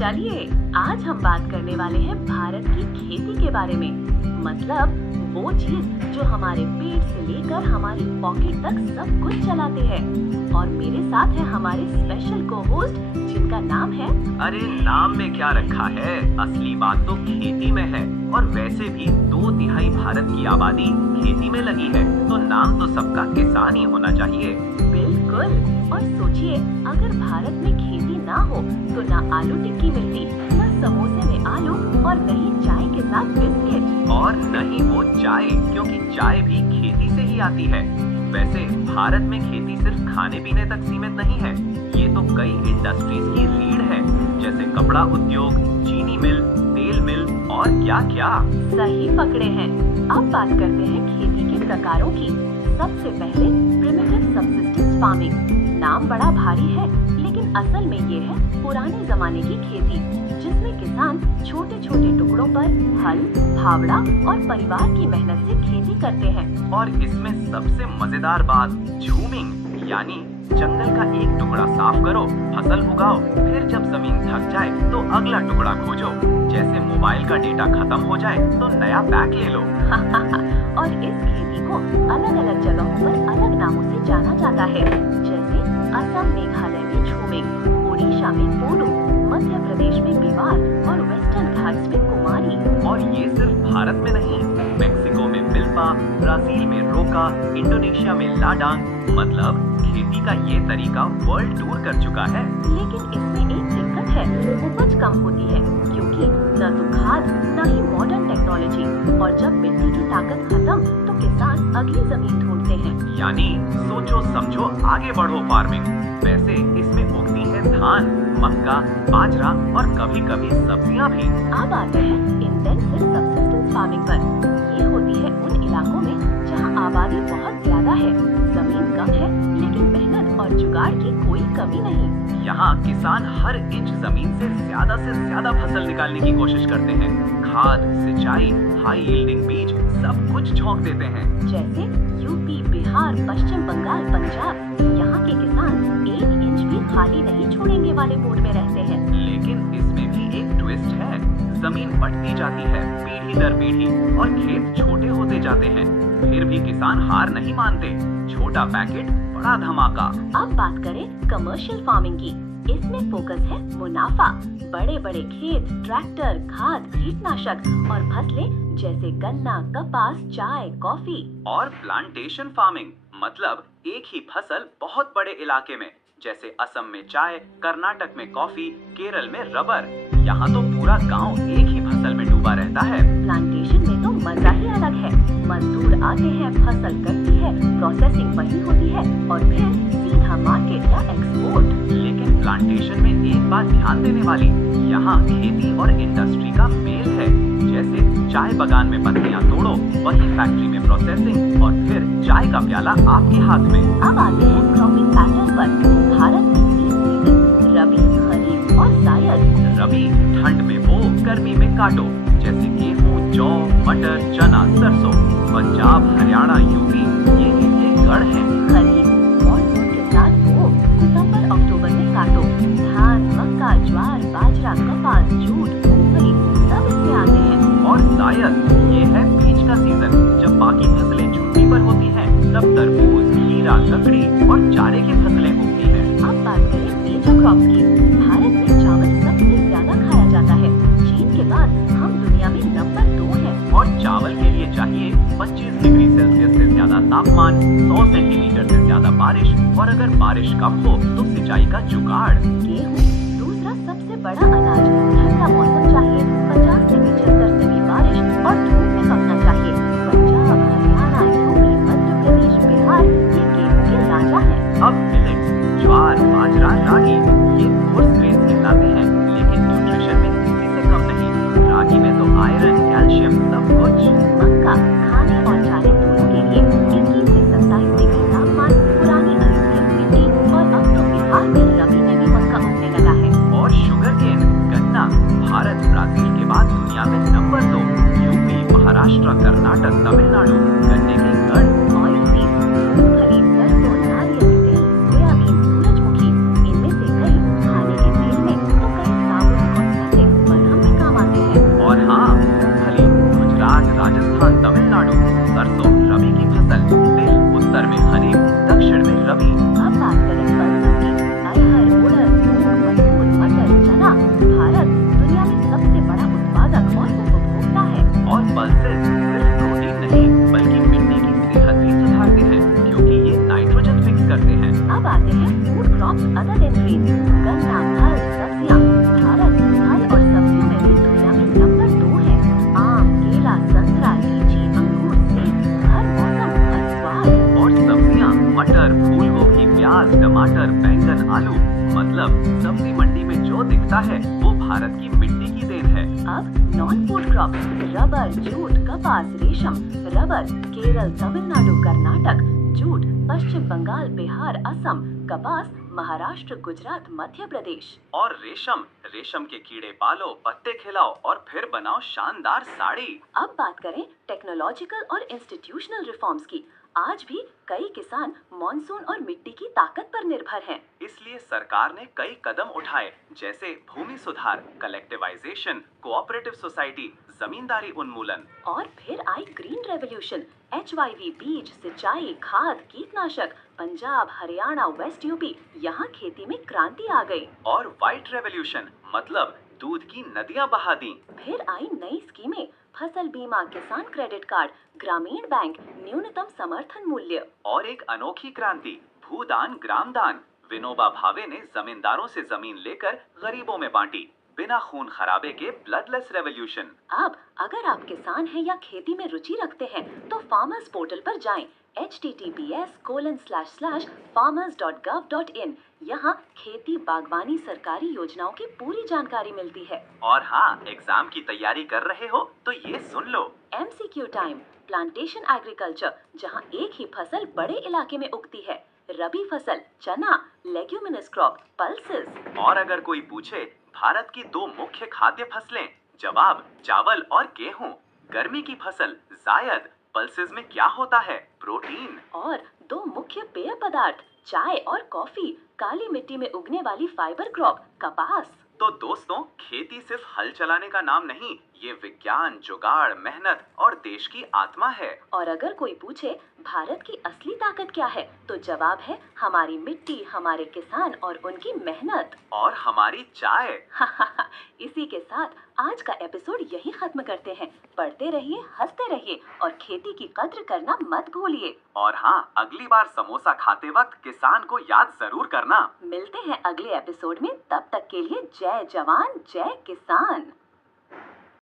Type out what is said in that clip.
चलिए आज हम बात करने वाले हैं भारत की खेती के बारे में। मतलब वो चीज जो हमारे पेट से लेकर हमारी पॉकेट तक सब कुछ चलाते हैं। और मेरे साथ है हमारे स्पेशल को होस्ट जिनका नाम है। अरे नाम में क्या रखा है, असली बात तो खेती में है। और वैसे भी 2/3 भारत की आबादी खेती में लगी है, तो नाम तो सबका किसान ही होना चाहिए। बिल्कुल। और सोचिए अगर भारत में खेती ना हो तो ना आलू टिक्की मिलती, ना समोसे में आलू और न ही चाय के साथ बिस्किट। और न ही वो चाय, क्योंकि चाय भी खेती से ही आती है। वैसे भारत में खेती सिर्फ खाने पीने तक सीमित नहीं है, ये तो कई इंडस्ट्रीज की रीढ़ है, जैसे कपड़ा उद्योग, चीनी मिल, तेल मिल और क्या क्या। सही पकड़े हैं। अब बात करते हैं खेती के प्रकारों की। सबसे पहले प्रिमिटिव सबसिस्टेंस फार्मिंग। नाम बड़ा भारी है, लेकिन असल में ये है पुराने जमाने की खेती, जिसमें किसान छोटे छोटे टुकड़ों पर हल, फावड़ा और परिवार की मेहनत से खेती करते हैं। और इसमें सबसे मजेदार बात झूमिंग, यानी जंगल का एक टुकड़ा साफ करो, फसल उगाओ, फिर जब जमीन थक जाए तो अगला टुकड़ा खोजो। जैसे मोबाइल का डेटा खत्म हो जाए तो नया पैक ले लो। और इस खेती को अलग अलग जगहों पर अलग नामों से जाना जाता है, जैसे असम मेघालय में झूमिंग, उड़ीसा में पोडू, मध्य प्रदेश में मेवाड़ और वेस्टर्न घाट्स में कुमारी। और ये सिर्फ भारत में नहीं, मेक्सिको में मिल्पा, ब्राजील में रोका, इंडोनेशिया में लाडांग। मतलब खेती का ये तरीका वर्ल्ड टूर कर चुका है। लेकिन इसमें एक दिक्कत है, उपज कम होती है, क्योंकि न तो खाद न ही मॉडर्न टेक्नोलॉजी। और जब मिट्टी की ताकत खत्म तो किसान अगली जमीन ढूंढते हैं। यानी सोचो समझो आगे बढ़ो फार्मिंग। वैसे इसमें उगती है धान, मक्का, बाजरा और कभी कभी सब्जियां भी। अब आते हैं इंटेंसिव सबसिस्टेंस फार्मिंग पर। ये होती है उन इलाकों में जहां आबादी बहुत ज्यादा है, जमीन कम है, लेकिन मेहनत और जुगाड़ की कोई कमी नहीं। यहाँ किसान हर इंच जमीन से ज्यादा फसल निकालने की कोशिश करते हैं। खाद, सिंचाई, हाई यील्डिंग बीज सब कुछ झोंक देते हैं। जैसे यूपी, बिहार, पश्चिम बंगाल, पंजाब, यहाँ के किसान 1 इंच भी खाली नहीं छोड़ेंगे वाले मूड में रहते हैं। लेकिन इसमें भी एक ट्विस्ट है, जमीन बढ़ती जाती है पीढ़ी दर पीढ़ी और खेत छोटे होते जाते हैं। फिर भी किसान हार नहीं मानते, छोटा पैकेट बड़ा धमाका। अब बात करें कमर्शियल फार्मिंग की। इसमें फोकस है मुनाफा। बड़े बड़े खेत, ट्रैक्टर, खाद, कीटनाशक और फसलें जैसे गन्ना, कपास, चाय, कॉफी। और प्लांटेशन फार्मिंग, मतलब एक ही फसल बहुत बड़े इलाके में, जैसे असम में चाय, कर्नाटक में कॉफी, केरल में रबर। यहाँ तो पूरा गांव एक ही फसल में डूबा रहता है। प्लांटेशन में तो मजा ही अलग है। मजदूर आते हैं, फसल कटती है, प्रोसेसिंग वही होती है और फिर सीधा मार्केट या एक्सपोर्ट। लेकिन प्लांटेशन में एक बात ध्यान देने वाली, यहाँ खेती और इंडस्ट्री का मेल है। जैसे चाय बागान में पत्तियां तोड़ो, वही फैक्ट्री में प्रोसेसिंग और फिर चाय का प्याला आपके हाथ में। अब आते हैं क्रॉपिंग पैटर्न पर। भारत में 3 सीजन, रबी, खरीफ और जायद। रबी ठंड में बो, गर्मी में काटो, जैसे गेहूं, जौ, मटर, चना, सरसों। पंजाब, हरियाणा, यूपी ये इनके गढ़ हैं। खरीफ मॉनसून के साथ बो, सितंबर अक्टूबर में काटो। धान, मक्का, ज्वार, बाजरा, कपास, जूट, मूंगफली सब इसमें आते हैं। और जायद ये है बीज का सीजन, जब बाकी फसलें छुट्टी पर होती हैं, तब तरबूज, खीरा, ककड़ी और चारे की फसलें उगती हैं। अब बात करें मेजर क्रॉप्स की। भारत में चावल सबसे ज्यादा खाया जाता है। चीन के बाद हम दुनिया में नंबर 2 हैं। और चावल के लिए चाहिए 25 डिग्री सेल्सियस से ज्यादा तापमान, 100 सेंटीमीटर से ज्यादा बारिश, और अगर बारिश कम हो तो सिंचाई का जुगाड़। गेहूँ दूसरा सबसे बड़ा अनाज। ठंडा मौसम चाहिए, 50 से 75 सेमी बारिश और धूप में पकना चाहिए। पंजाब, हरियाणा, यूपी, मध्य प्रदेश, बिहार ये गेहूँ के राजा हैं। अब मिलेट्स, ज्वार, बाजरा, रागी ये कोर्स ग्रेन्स कहलाते हैं, लेकिन न्यूट्रिशन में किसी से कम नहीं। रागी में तो आयरन, कैल्शियम सब कुछ। मक्का खाने और चारे दोनों के लिए 21 से 27 डिग्री तापमान, पुरानी अल्यूमिनियम मिट्टी और अब तो बिहार में रबी में भी मक्का उगने लगा है। और शुगर केन, गन्ना, भारत रबी। अब बात करें पल्सेस की। अरहर, उड़द, मूंग, मसूर, मटर, चना। भारत दुनिया में सबसे बड़ा उत्पादक और उपभोक्ता है। और पल्सेस सिर्फ प्रोटीन नहीं बल्कि मिट्टी की सेहत भी सुधारते हैं क्योंकि ये नाइट्रोजन फिक्स करते हैं। अब आते हैं food crops other than grain. गन्ना, फल, सब्जियां। भारत फल और सब्जियों में भी दुनिया में नंबर 2 है। आम, केला, संतरा, लीची, अंगूर, सेब। हर मौसम हर स्वाद। और सब्जियां मटर, फूल गोभी, प्याज, टमाटर, बैंगन, आलू। मतलब सब्जी मंडी में जो दिखता है वो भारत की मिट्टी की देन है। अब non food crops. Rubber, jute, कपास, रेशम। रबर केरल, तमिलनाडु, कर्नाटक। जूट पश्चिम बंगाल, बिहार, असम। कपास महाराष्ट्र, गुजरात, मध्य प्रदेश। और रेशम, रेशम के कीड़े पालो, पत्ते खिलाओ और फिर बनाओ शानदार साड़ी। अब बात करें टेक्नोलॉजिकल और इंस्टीट्यूशनल रिफॉर्म्स की। आज भी कई किसान मॉनसून और मिट्टी की ताकत पर निर्भर हैं। इसलिए सरकार ने कई कदम उठाए जैसे भूमि सुधार, कलेक्टिवाइजेशन, कोऑपरेटिव सोसाइटी, जमींदारी उन्मूलन। और फिर आई ग्रीन रेवोल्यूशन। HYV बीज, सिंचाई, खाद, कीटनाशक। पंजाब, हरियाणा, वेस्ट यूपी, यहाँ खेती में क्रांति आ गई। और व्हाइट रेवोल्यूशन मतलब दूध की नदियां बहा दी। फिर आई नई स्कीमें। फसल बीमा, किसान क्रेडिट कार्ड, ग्रामीण बैंक, न्यूनतम समर्थन मूल्य। और एक अनोखी क्रांति, भूदान ग्राम दान। विनोबा भावे ने जमींदारों से जमीन लेकर गरीबों में बांटी। बिना खून खराबे के ब्लडलेस रेवोल्यूशन। अब अगर आप किसान हैं या खेती में रुचि रखते हैं तो फार्मर्स पोर्टल पर जाएं। https://farmers.gov.in। यहाँ खेती बागवानी सरकारी योजनाओं की पूरी जानकारी मिलती है। और हाँ, एग्जाम की तैयारी कर रहे हो तो ये सुन लो। MCQ time. प्लांटेशन एग्रीकल्चर, जहाँ एक ही फसल बड़े इलाके में उगती है। रबी फसल चना, लेग्यूमिनस क्रॉप, पल्सेस। और अगर कोई पूछे भारत की 2 मुख्य खाद्य फसलें, जवाब चावल और गेहूं। गर्मी की फसल जायद, पल्सेस में क्या होता है, प्रोटीन। और 2 मुख्य पेय पदार्थ, चाय और कॉफी। काली मिट्टी में उगने वाली फाइबर क्रॉप, कपास। तो दोस्तों, खेती सिर्फ हल चलाने का नाम नहीं, ये विज्ञान, जुगाड़, मेहनत और देश की आत्मा है। और अगर कोई पूछे भारत की असली ताकत क्या है तो जवाब है हमारी मिट्टी, हमारे किसान और उनकी मेहनत। और हमारी चाय। इसी के साथ आज का एपिसोड यही खत्म करते हैं। पढ़ते रहिए, हंसते रहिए और खेती की कद्र करना मत भूलिए। और हाँ, अगली बार समोसा खाते वक्त किसान को याद जरूर करना। मिलते हैं अगले एपिसोड में। तब तक के लिए जय जवान जय किसान।